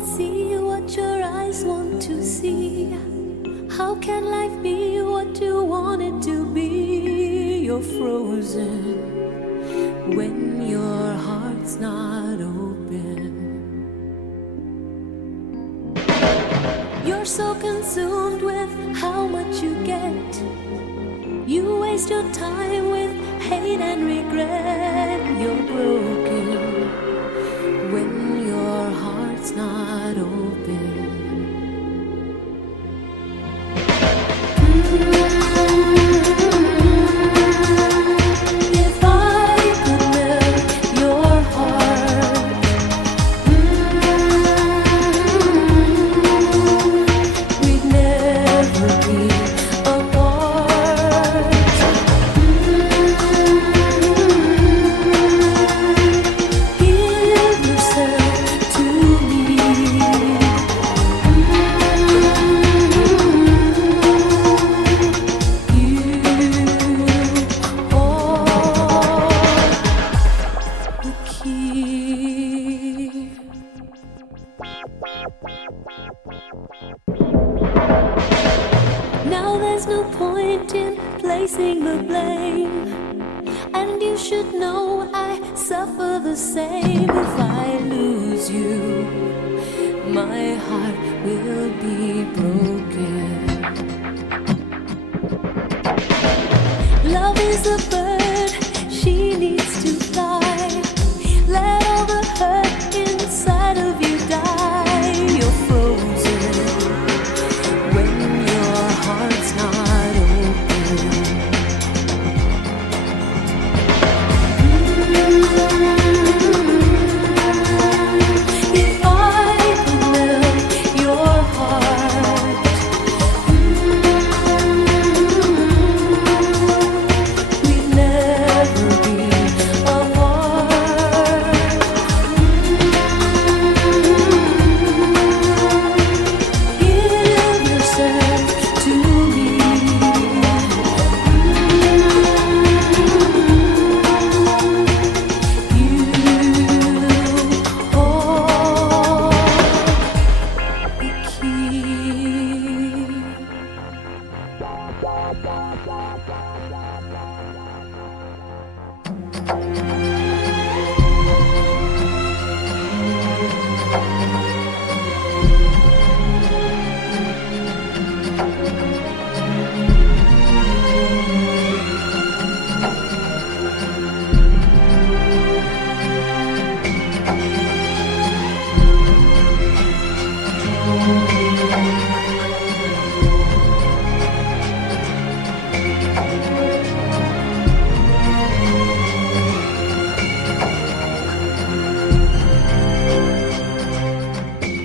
only see what your eyes want to see. How can life be what you want it to be? You're frozen when your heart's not open. You're so consumed with how much you get. You waste your time with hate and regret. You're broken when your heart's not open. If I could melt your heart, we'd never be apart. Give yourself to me. Now there's no point in placing the blame, and you should know I suffer the same. If I lose you, my heart will be broken. Love is a bird, she needs to fly. Let all the hurt inside of you die. You're frozen when your heart's not open. If I could melt your heart, we'd never be apart. Give yourself to me. You hold the key.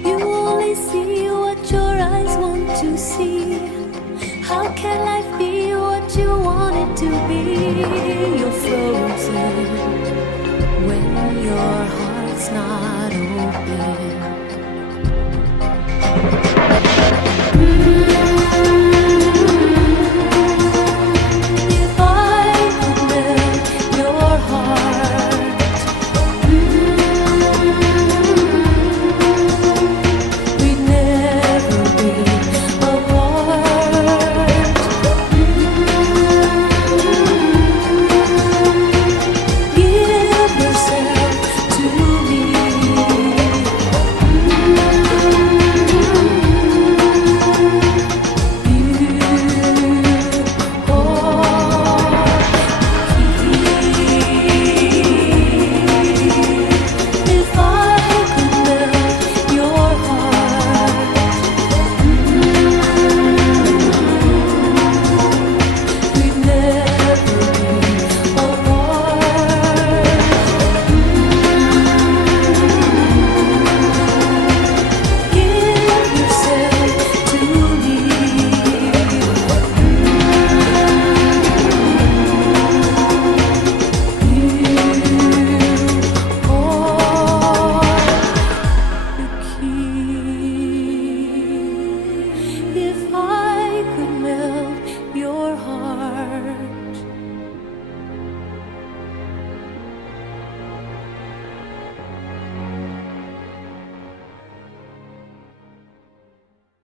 You only see what your eyes want to see. How can life be what you want it to be? You're frozen